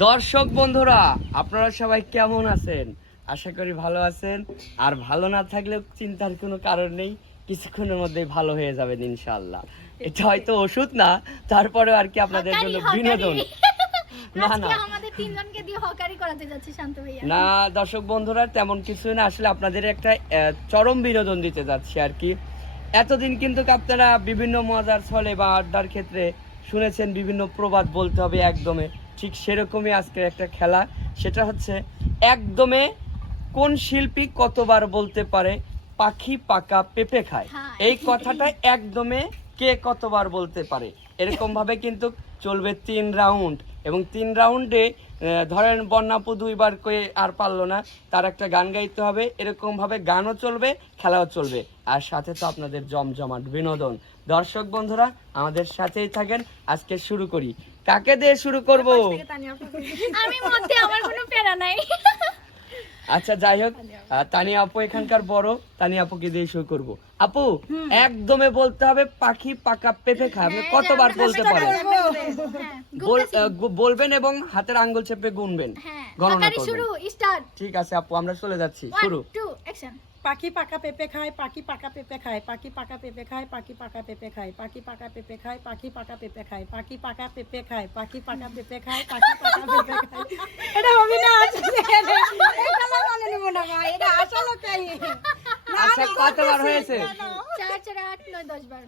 দর্শক বন্ধুরা, আপনারা সবাই কেমন আছেন? আশা করি ভালো আছেন। আর ভালো না থাকলেও চিন্তার কোনো কারণ নেই, কিছুক্ষণের মধ্যেই ভালো হয়ে যাবেন ইনশাআল্লাহ। এটা হয়তো ওষুধ না, তারপরেও আর কি আপনাদের জন্য বিনোদন। না না আমাদের তিনজনকে দিয়ে হকারি করাতে যাচ্ছি শান্ত ভাইয়া। না দর্শক বন্ধুরা, তেমন কিছু না, আসলে আপনাদের একটা চরম বিনোদন দিতে যাচ্ছি আর কি। এতদিন কিন্তু আপনারা বিভিন্ন মজার ছলে বা আড্ডার ক্ষেত্রে শুনেছেন বিভিন্ন প্রবাদ বলতে হবে একদমে, ঠিক সেরকমই আজকের একটা খেলা। সেটা হচ্ছে একদমে কোন শিল্পী কতবার বলতে পারে পাখি পাকা পেঁপে খায়। এই কথাটা একদমে কে কতবার বলতে পারে, এরকম ভাবে কিন্তু চলবে 3 রাউন্ড। এবং 3 রাউন্ডে ধরেন বন্যাপু 2বার করে আর পারলো না, তার একটা গান গাইতে হবে। এরকম ভাবে গানও চলবে, খেলাও চলবে, আর সাথে তো আপনাদের জমজমাট বিনোদন। দর্শক বন্ধুরা আমাদের সাথেই থাকেন। আজকে শুরু করি। কাকে দিয়ে শুরু করব? আমি মধ্যে আমার কোনো প্যারা নাই। আচ্ছা যাই হোক, তানিয়া আপু এখানকার বড়, তানিয়া আপুকে দিয়ে শুরু করব। আপু একদমে বলতে হবে পাখি পাকা পেঁপে খায়। আপনি কতবার বলতে পারেন বলবেন এবং হাতের আঙ্গুল চেপে গুনবেন, গণনা করবেন। শুরু স্টার্ট। ঠিক আছে আপু, আমরা চলে যাচ্ছি। শুরু। 1 2 অ্যাকশন। পাখি পাকা পেঁপে খায়, পাখি পাকা পেঁপে খায়, পাখি পাকা পেঁপে খায়, পাখি পাকা পেঁপে খায়, পাখি পাকা পেঁপে খায়, পাখি পাকা পেঁপে খায়, পাখি পাকা পেঁপে খায়, পাখি পাকা পেঁপে খায়, পাখি পাকা পেঁপে খায়। এটা হবে না, এটা মানে নেব না ভাই, এটা আসলে তাই। আচ্ছা কতবার হয়েছে? 4 4 8 9 10 বার।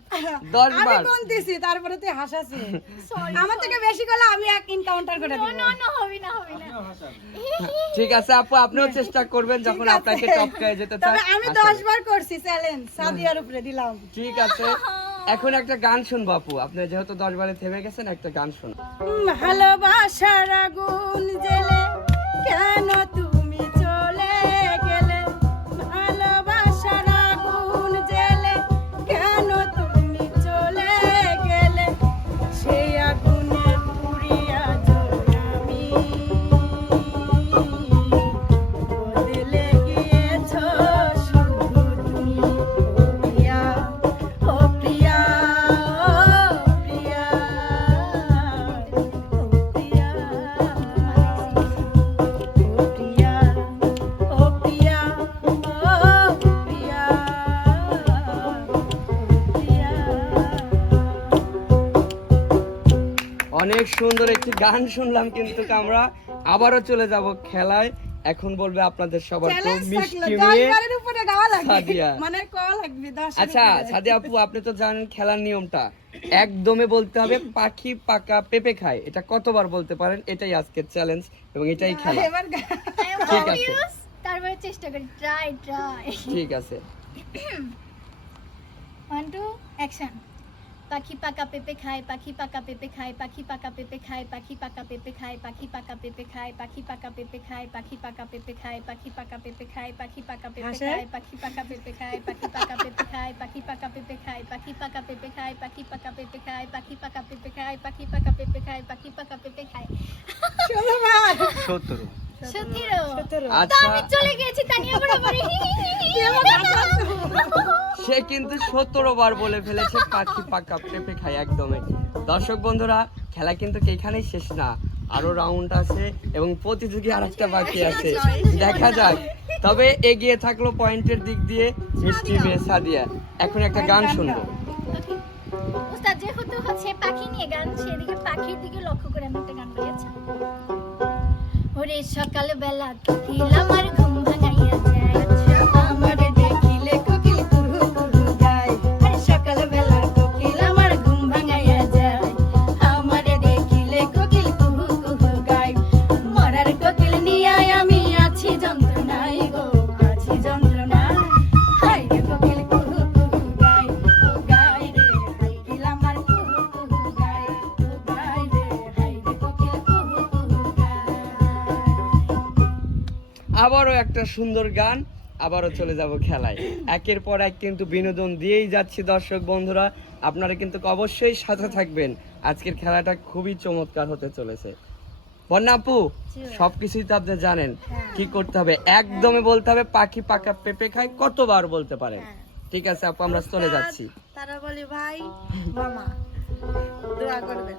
10 আমি বার। গুনতেছি, তারপরে তুই হাসাছি। সরি। আমার থেকে বেশি করলে আমি এক এনকাউন্টার করে দিব। না হবে না। ঠিক আছে আপু, আপনিও চেষ্টা করবেন যখন আপনাকে টপকায় যেতে চান। তবে আমি 10 বার করছি চ্যালেঞ্জ, সাদিয়ার উপরে দিলাম। ঠিক আছে, এখন একটা গান শুনবো আপু। আপনি যেহেতু 10 বারে থেমে গেছেন, একটা গান শুনুন। ভালোবাসার আগুন জেলে কেন তুমি চলে গেলে, ভালোবাসার আগুন জেলে কেন তুমি চলে গেলে, সেই আগুনে পুড়িয়া আমি বদলে গিয়েছো শুধু তুমি। ও প্রিয়া, ও প্রিয়া, ও প্রিয়া, ও প্রিয়া, ও প্রিয়া, ও প্রিয়া, অনেক সুন্দর একটি গান শুনলাম, কিন্তু আমরা আবারও চলে যাব খেলায়। এখন বলবে আপনাদের সবার তো মিষ্টি মেয়ে সাদিয়া। মানে কল লাগবে 10। আচ্ছা সাদিয়া আপু, আপনি তো জানেন খেলার নিয়মটা। একদমে বলতে হবে পাখি পাকা পেঁপে খায়। এটা কতবার বলতে পারেন, এটাই আজকের চ্যালেঞ্জ এবং এটাই খেলা। এবার ঠিক আছে, তারপরে চেষ্টা করি। ট্রাই। ঠিক আছে। 1 2 অ্যাকশন। পাখি পাকা পেঁপে খায়, পাখি পাকা পেঁপে খায়, পাখি পাকা পেঁপে খায়, পাখি পাকা পেঁপে খায়, পাখি পাকা পেঁপে খায়, পাখি পাকা পেঁপে খায়, পাখি পাকা পেঁপে খায়, পাখি পাকা পেঁপে খায়, পাখি পাকা পেঁপে খায়, পাখি পাকা পেঁপে খায়, পাখি পাকা পেঁপে খায়, পাখি পাকা পেঁপে খায়, পাখি পাকা পেঁপে খায়, পাখি পাকা পেঁপে খায়, পাখি পাকা পেঁপে খায়, পাখি পাকা পেঁপে খায়, পাখি পাকা পেঁপে খায়। 17। 17। আচ্ছা, আমি চলে গেছি তানিয়া বরাবর। সে কিন্তু 17 বার বলে ফেলেছে পাখি পাকা পেঁপে খায় একদমই। দর্শক বন্ধুরা, খেলা কিন্তু এখানেই শেষ না, আরো রাউন্ড আছে এবং প্রতিযোগী আরেকটা বাকি আছে, দেখা যাক। তবে এগিয়ে থাকলো পয়েন্টের দিক দিয়ে মিষ্টি মেয়ে সাদিয়া। এখন একটা গান শুনবো। উস্তাদ যেহেতু হচ্ছে পাখি নিয়ে গান, সেদিকে পাখির দিকে লক্ষ্য করে আমি একটা গান বলেছি। ওরে সকাল বেলা কোকিল আমার ঘুম ভাঙাইয়া যায়, আমারে দেখিলে কোকিল কুহু কুহু গায়। আরে সকাল বেলা কোকিল আমার ঘুম ভাঙাইয়া যায়, আমারে দেখিলে কোকিল কুহু কুহু গায়। মরার কোকিল নিয়ে আমি আছি যন্ত্রণায় গো, আছি যন্ত্রণায়। হায় রে কোকিল কুহু কুহু গায়, ও গায় রে কোকিল আমার কুহু কুহু গায়, ও গায় রে হায় রে কোকিল কুহু কুহু গায়। আবারও একটা সুন্দর গান, আবারও চলে যাব খেলায়। একের পর এক কিন্তু বিনোদন দিয়েই যাচ্ছি দর্শক বন্ধুরা, আপনারা কিন্তু অবশ্যই সাথে থাকবেন। আজকের খেলাটা খুবই চমৎকার হতে চলেছে। বন্যা আপু, সবকিছুই তো আপনি জানেন, কি করতে হবে? একদমে বলতে হবে পাখি পাকা পেঁপে খায়, কতবার বলতে পারেন? ঠিক আছে আপু, আমরা চলে যাচ্ছি। তারা বলি ভাই মামা দোয়া করবেন।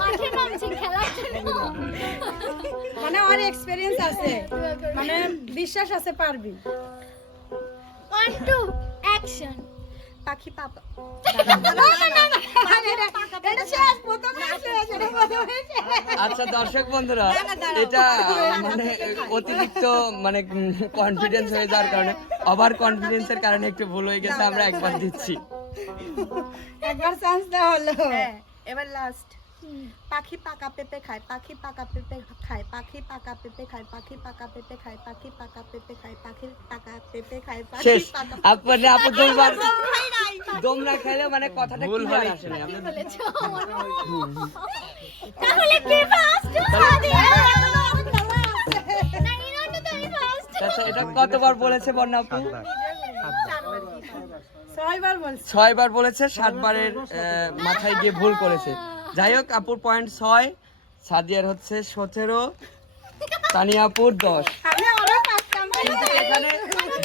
মাঠে আমার এক্সপেরিয়েন্স আছে, মানে বিশ্বাস আছে পারবি। 1 2 অ্যাকশন। পাখি পাপা আচ্ছা দর্শক বন্ধুরা, এটা মানে অতিরিক্ত মানে কনফিডেন্স হয়ে যাওয়ার কারণে, ওভার কনফিডেন্সের কারণে একটু ভুল হয়ে গেছে। আমরা একবার দিচ্ছি। একবার চান্স দেওয়া হলো। হ্যাঁ, এবার লাস্ট। পাখি পাকা পেঁপে খায়, পাখি পাকা পেঁপে খায়, পাখি পাকা পেঁপে খায়, পাখি পাকা পেঁপে খায়, পাখি পাকা পেঁপে খায়, পাখি পাকা পেঁপে খায়, পাখি শেষ। পাকা আপনি আপু দুইবার দম না খাইলে মানে কথাটা ভুল ক্লিয়ার হয়। আসে না। আপনি বলেছো তাহলে কে ফার্স্ট? সাদিয়া। না ইরানটা তো আমি ফার্স্ট। আচ্ছা, এটা কতবার বলেছে বন্যা আপু? 6 বার বলছি। 6 বার বলেছে, 7 বারের মাথায় গিয়ে ভুল করেছে। যাই হোক, আপুর পয়েন্ট 6, সাদিয়ার হচ্ছে 17, তানিয়া আপুর 10। আমি আরো পারতাম। কিন্তু এখানে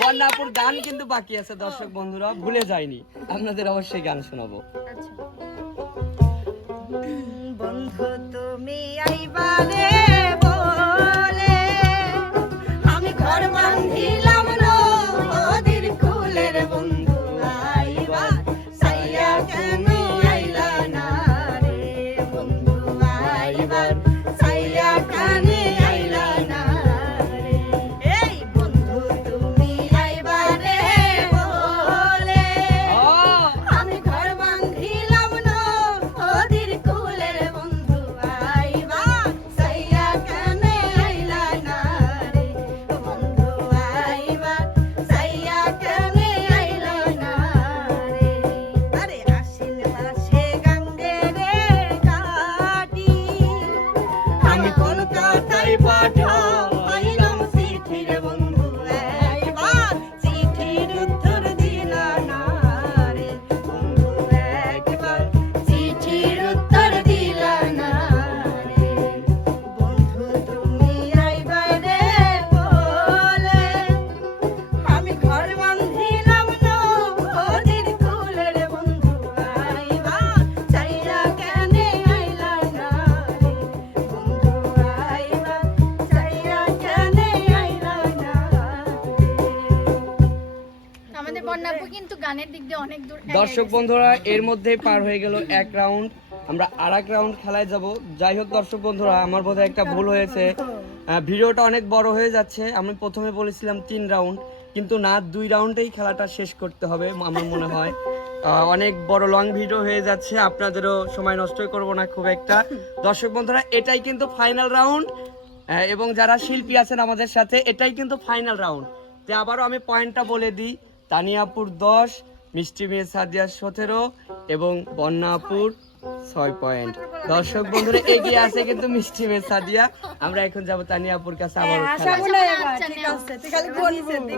বন্যা আপুর গান কিন্তু বাকি আছে দর্শক বন্ধুরা, ভুলে যায়নি। আপনাদের অবশ্যই গান শোনাবো। বন্ধু তুমি আইবারে বলে আমি ঘর বান্ধিলাম নদীর কুলের বন্ধু আইবা সাইয়া কেন আইলা না রে বন্ধু আইবার সাইয়া কেন আইলা না রে এই বন্ধু তুমি আইবারে বলে আমি ঘর বান্ধিলাম নদীর কুলের বন্ধু আইবা সাইয়া কেনে আইলা না রে বন্ধু আইবা সাইয়া কেনে আইলা না রে আরে আশ্বিন মাসে গঙ্গে রে কাটি আমি কলকাতায় পাঠাইলাম চিঠি রে বন্ধু আইবা চিঠির উত্তর দিলা না রে বন্ধু একবার চিঠির উত্তর দিলা না রে বন্ধু তুমি আইবা রে বলে আমি ঘর বান্ধিলাম নদীর কুলের বন্ধু আইবা চাইরা কেনে আইলা না রে বন্ধু আইবা চাইরা কেনে আইলা না রে আমাদের বন্যাপু কিন্তু গানের দিক দিয়ে অনেক দূর এগিয়ে দর্শক গেছে। বন্ধুরা, এর মধ্যেই পার হয়ে গেল 1 রাউন্ড। আমরা আরেক রাউন্ড খেলায় যাব। যাই হোক দর্শক বন্ধুরা, আমার বোধহয় একটা ভুল হয়েছে। ভিডিওটা অনেক বড় হয়ে যাচ্ছে। আমি প্রথমে বলেছিলাম 3 রাউন্ড, কিন্তু না, 2 রাউন্ডেই খেলাটা শেষ করতে হবে আমার মনে হয়। অনেক বড় লং ভিডিও হয়ে যাচ্ছে, আপনাদেরও সময় নষ্ট করব না খুব একটা। দর্শক বন্ধুরা, এটাই কিন্তু ফাইনাল রাউন্ড, এবং যারা শিল্পী আছেন আমাদের সাথে, এটাই কিন্তু ফাইনাল রাউন্ড। তো আবারও আমি পয়েন্টটা বলে দিই। তানিয়াপুর 10, মিষ্টি মেয়ে সাদিয়া 17 এবং বন্যাপুর 6 পয়েন্ট। দর্শক বন্ধুরা, এগিয়ে আছে কিন্তু মিষ্টি মেয়ে সাদিয়া। আমরা এখন যাব তানিয়াপুর কাছে আবার আশা খেলায়। বলে এবার ঠিক আছে, তুই খালি বলবি।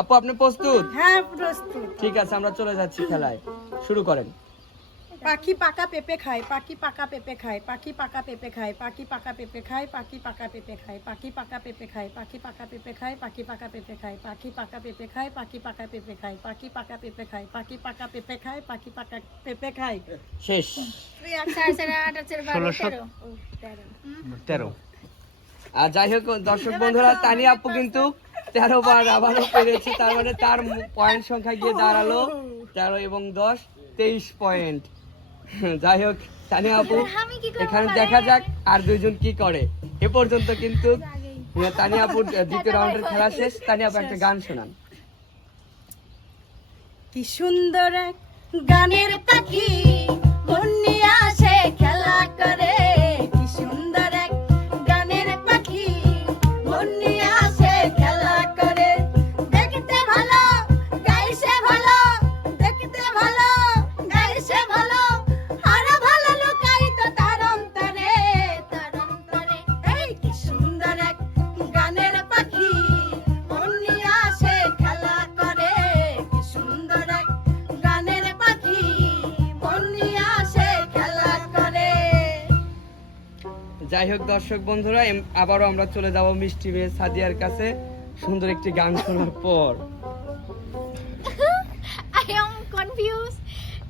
আপু, আপনি প্রস্তুত? হ্যাঁ প্রস্তুত। ঠিক আছে, আমরা চলে যাচ্ছি খেলায়। শুরু করেন। পাখি পাকা পেঁপে খায়, পাখি পাকা পেঁপে খায়, পাখি পাকা পেঁপে খায়, পাখি পাকা পেঁপে খায়, পাখি পাকা পেঁপে খায়, পাখি পাকা পেঁপে খায়, পাখি পাকা পেঁপে খায়, পাখি পাকা পেঁপে খায়, পাখি পাকা পেঁপে খায়, পাখি পাকা পেঁপে খায়, পাখি পাকা পেঁপে খায়, পাখি পাকা পেঁপে খায়, পাখি পাকা পেঁপে খায়। শেষ। 13 আর যাই হোক দর্শক বন্ধুরা, তানিয়া আপু কিন্তু 13 বার আবারও পেরেছে। তার মানে তার পয়েন্ট সংখ্যা গিয়ে দাঁড়ালো 13 এবং 10, 23 পয়েন্ট। যাই হোক তানিয়া আপু, আমি কি করব এখানে দেখা যাক আর দুইজন কি করে। এ পর্যন্ত কিন্তু তানিয়া আপুর দ্বিতীয় রাউন্ডের খেলা শেষ। তানিয়া আপু একটা গান শোনান। কি সুন্দর এক গানের পাখি মন নিয়ে আসে খেলা করে কি সুন্দর এক গানের পাখি মন নিয়ে আসে খেলা করে দেখতে ভালো গাইছে ভালো দেখতে ভালো গাইছে ভালো আর ভালো লুকাই তো তার অন্তরে এই কি সুন্দর এক গানের পাখি মন নিয়ে আসে খেলা করে কি সুন্দর এক গানের পাখি মন নিয়ে আসে খেলা করে। যাই হোক দর্শক বন্ধুরা, আবারও আমরা চলে যাব মিষ্টি মেয়ে সাদিয়ার কাছে সুন্দর একটি গান শোনার পর। আই এম কনফিউজ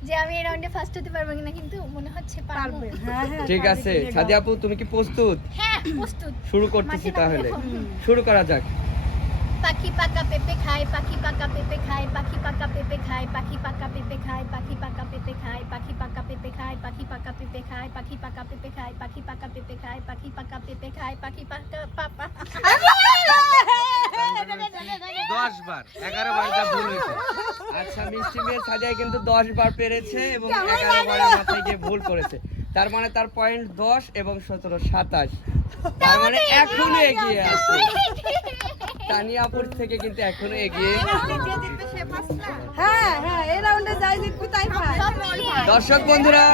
যে আমি এই রাউন্ডে ফার্স্ট হতে পারবো কিনা, কিন্তু মনে হচ্ছে পারবো। পারবে। হ্যাঁ হ্যাঁ ঠিক আছে সাদিয়া আপু, তুমি কি প্রস্তুত? হ্যাঁ প্রস্তুত শুরু করতেছি মাঠে তাহলে, নামবো। শুরু করা যাক। পাখি পাকা পেঁপে খায়, পাখি পাকা পেঁপে খায়, পাখি পাকা পেঁপে খায়, পাখি পাকা পেঁপে খায়, পাখি পাকা পেঁপে খায়, পাখি পাকা পেঁপে খায়, পাখি পাকা পেঁপে খায়, পাখি পাকা পেঁপে খায়, পাখি পাকা পেঁপে খায়, পাখি পাকা পেঁপে খায়, পাখি পাকা পাপা 10 বার 11 বার যা ভুল হয়েছে। আচ্ছা, মিষ্টি মেয়ে সাদিয়া কিন্তু 10 বার পেরেছে এবং 11 বারের মাথায় গিয়ে ভুল করেছে। তার মানে তার পয়েন্ট 10 এবং 17 27। তার মানে এখনো এগিয়ে আছে। তানিয়া আপুর থেকে কিন্তু এখনো এগিয়ে। হ্যাঁ হ্যাঁ, এই রাউন্ডে যাই যে কোথায় পায়। সব মিলিয়ে। দর্শক বন্ধুরা,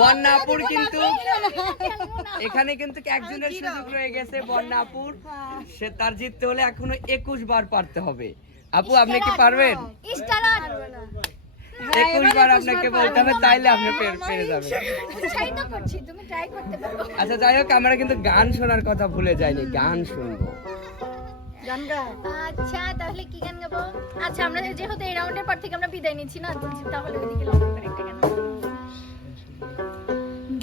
বন্যা আপুর কিন্তু এখানে কিন্তু একজনের সুযোগ রয়ে গেছে, বন্যা আপুর। সে তার জিততে হলে এখনো 21 বার পারতে হবে। আপু আপনি কি পারবেন? ইস্টারান 21 বার আপনাকে বলতে হবে, তাইলে আপনি পেরে যাবেন। উৎসাহিত করছি, তুমি ট্রাই করতে পারো। আচ্ছা যাই হোক, আমরা কিন্তু গান শোনার কথা ভুলে যাইনি, গান শুনবো। গান গা। আচ্ছা তাহলে কি গান গাবো? আচ্ছা আমরা যেহেতু এই রাউন্ডের পর থেকে আমরা বিদায় নিচ্ছি না, তাহলে ওইদিকে লম্বা করে একটা গান গাবো।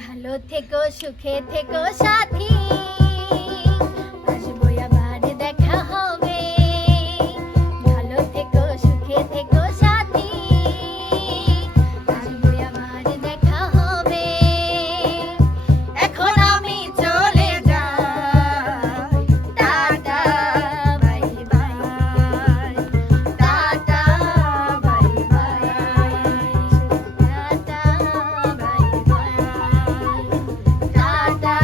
ভালো থেকো সুখে থেকো সাথী, আসবো আবার দেখা হবে। ভালো থেকো সুখে থেকো সাথী, আসবো আবার দেখা হবে। এখন আমি চলে যাই, tata bye bye, tata bye bye, tata bye bye, tata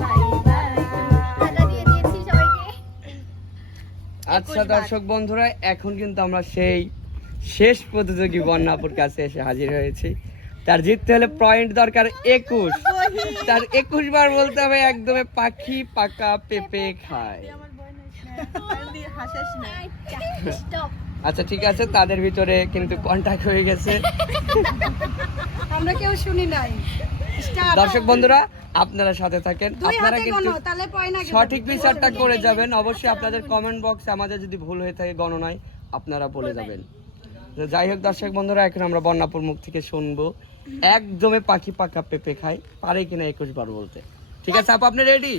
bye bye. Tata দিয়ে দিয়েছি সবাইকে। আচ্ছা দর্শক বন্ধুরা, এখন কিন্তু আমরা সেই শেষ প্রতিযোগী বন্যাপুর কাছে এসে হাজির হয়েছি। তার জিততে হলে পয়েন্ট দরকার 21। তার 21 বার বলতে হবে একদমই পাখি পাকা পেঁপে খায়। স্টপ। আচ্ছা ঠিক আছে, তাদের ভিতরে কিন্তু কন্টাক্ট হয়ে গেছে। আমরা কেউ শুনি নাই। স্টার্ট। দর্শক বন্ধুরা, আপনারা সাথে থাকেন, দুই আপনারা হাতে কিন্তু গণো, তাহলে পয়েন্ট আগে সঠিক বিচারটা করে যাবেন। অবশ্যই আপনাদের কমেন্ট বক্সে আমাদের যদি ভুল হয়ে থাকে গণনায় আপনারা বলে যাবেন। তো যাই হোক দর্শক বন্ধুরা, এখন আমরা বন্যাপুর মুখ থেকে শুনবো একদমই পাখি পাকা পেঁপে খায়, পারে কিনা 21 বার বলতে। ঠিক আছে আপু, আপনি রেডি?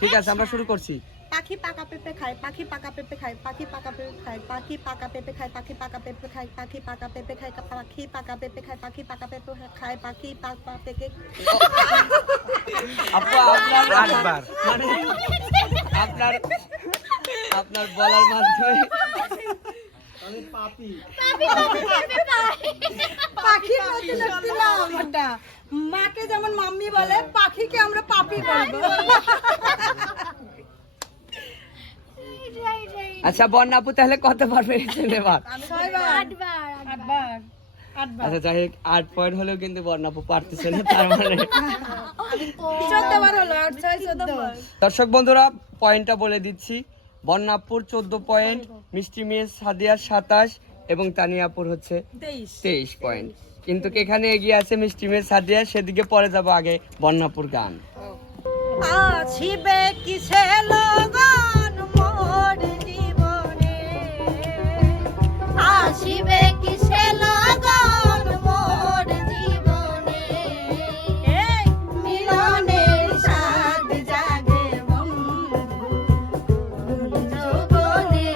ঠিক আছে, আমরা শুরু করছি। পাখি পাকা পেঁপে খায়, পাখি পাকা পেঁপে খায়, পাখি পাকা পেঁপে খায়, পাখি পাকা পেঁপে খায়, পাখি পাকা পেঁপে খায়, পাখি পাকা পেঁপে খায়, পাখি পাকা পেঁপে খায়, পাখি পাকা পেঁপে খায়, পাখি পাকা পেঁপে। আপু আপনার 8 বার। মানে আপনার বলার মাধ্যমে পাখি নতুন নতুন নাম ওটা। মাকে যেমন মাম্মি বলে, পাখিকে আমরা পাপি বলবো। আচ্ছা বন্যা আপু তাহলে কত বার পেয়েছেন এবার? 8 বার। আচ্ছা যাই হোক, 8 পয়েন্ট হলেও কিন্তু বন্যা আপু পারতেছে না, তার মানে 14 বার হলো, 8 6 14। দর্শক বন্ধুরা পয়েন্টটা বলে দিচ্ছি। বন্যাপুর 14 পয়েন্ট, মিষ্টি মেয়ে সাদিয়ার 27 এবং তানিয়াপুর হচ্ছে 23 পয়েন্ট। কিন্তু এখানে এগিয়ে আছে মিষ্টি মেয়ে সাদিয়া, সেদিকে পরে যাব, আগে বন্যাপুর গান। আসিবে কিসে লগন মোর জীবনে, আসিবে কিসে লগন মোর জীবনে, মিলনের স্বাদ জাগে বন্ধু যৌবনে,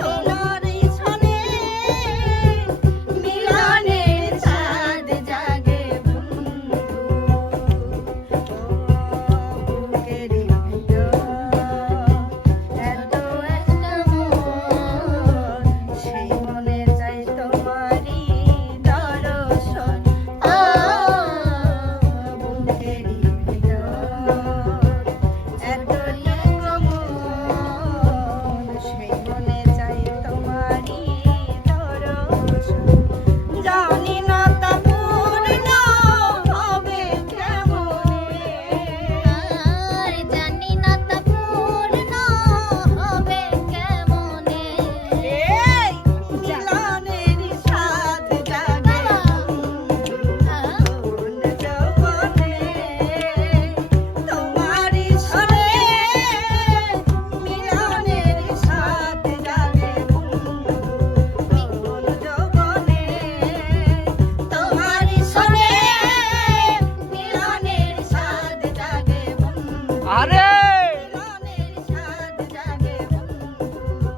তোমার সনে মিলনের স্বাদ জাগে বন্ধু বুকের ভিতর আরে মিলনের স্বাদ জাগে বন্ধু,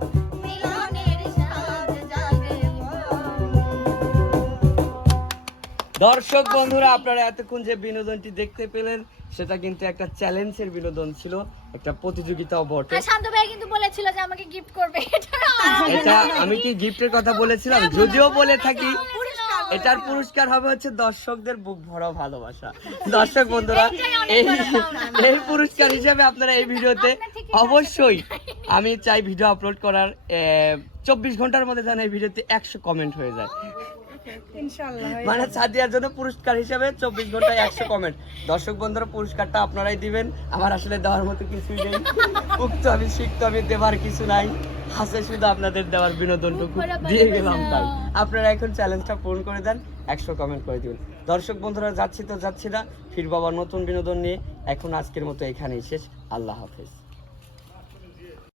মিলনের স্বাদ জাগে বন্ধু। দর্শক বন্ধুরা, আপনারা এতক্ষণ যে বিনোদনটি দেখতে পেলেন সেটা কিন্তু একটা চ্যালেঞ্জের বিনোদন ছিল, একটা প্রতিযোগিতাও বটে। আর শান্ত ভাই কিন্তু বলেছিল যে আমাকে গিফট করবে, এটা আমি কি গিফটের কথা বলেছিলাম? যদিও বলে থাকি, এটার পুরস্কার হবে হচ্ছে দর্শকদের বুক ভরা ভালোবাসা। দর্শক বন্ধুরা, এই এই পুরস্কার হিসেবে আপনারা এই ভিডিওতে অবশ্যই আমি চাই ভিডিও আপলোড করার 24 ঘন্টার মধ্যে যেন এই ভিডিওতে 100 কমেন্ট হয়ে যায়। ইনশাআল্লাহ মানে সাদিয়ার জন্য পুরস্কার হিসেবে 24 ঘন্টায় 100 কমেন্ট। দর্শক বন্ধুরা, পুরস্কারটা আপনারাই দিবেন, আমার আসলে দেওয়ার মতো কিছুই নেই। উক্ত আমি শিখতে আমি দেওয়ার কিছু নাই, হাসে শুধু আপনাদের দেওয়ার বিনোদনটুকু দিয়ে গেলাম। তাই আপনারা এখন চ্যালেঞ্জটা পূরণ করে দেন, 100 কমেন্ট করে দিবেন। দর্শক বন্ধুরা, যাচ্ছি না, ফিরবো আবার নতুন বিনোদন নিয়ে। এখন আজকের মতো এখানেই শেষ। আল্লাহ হাফেজ।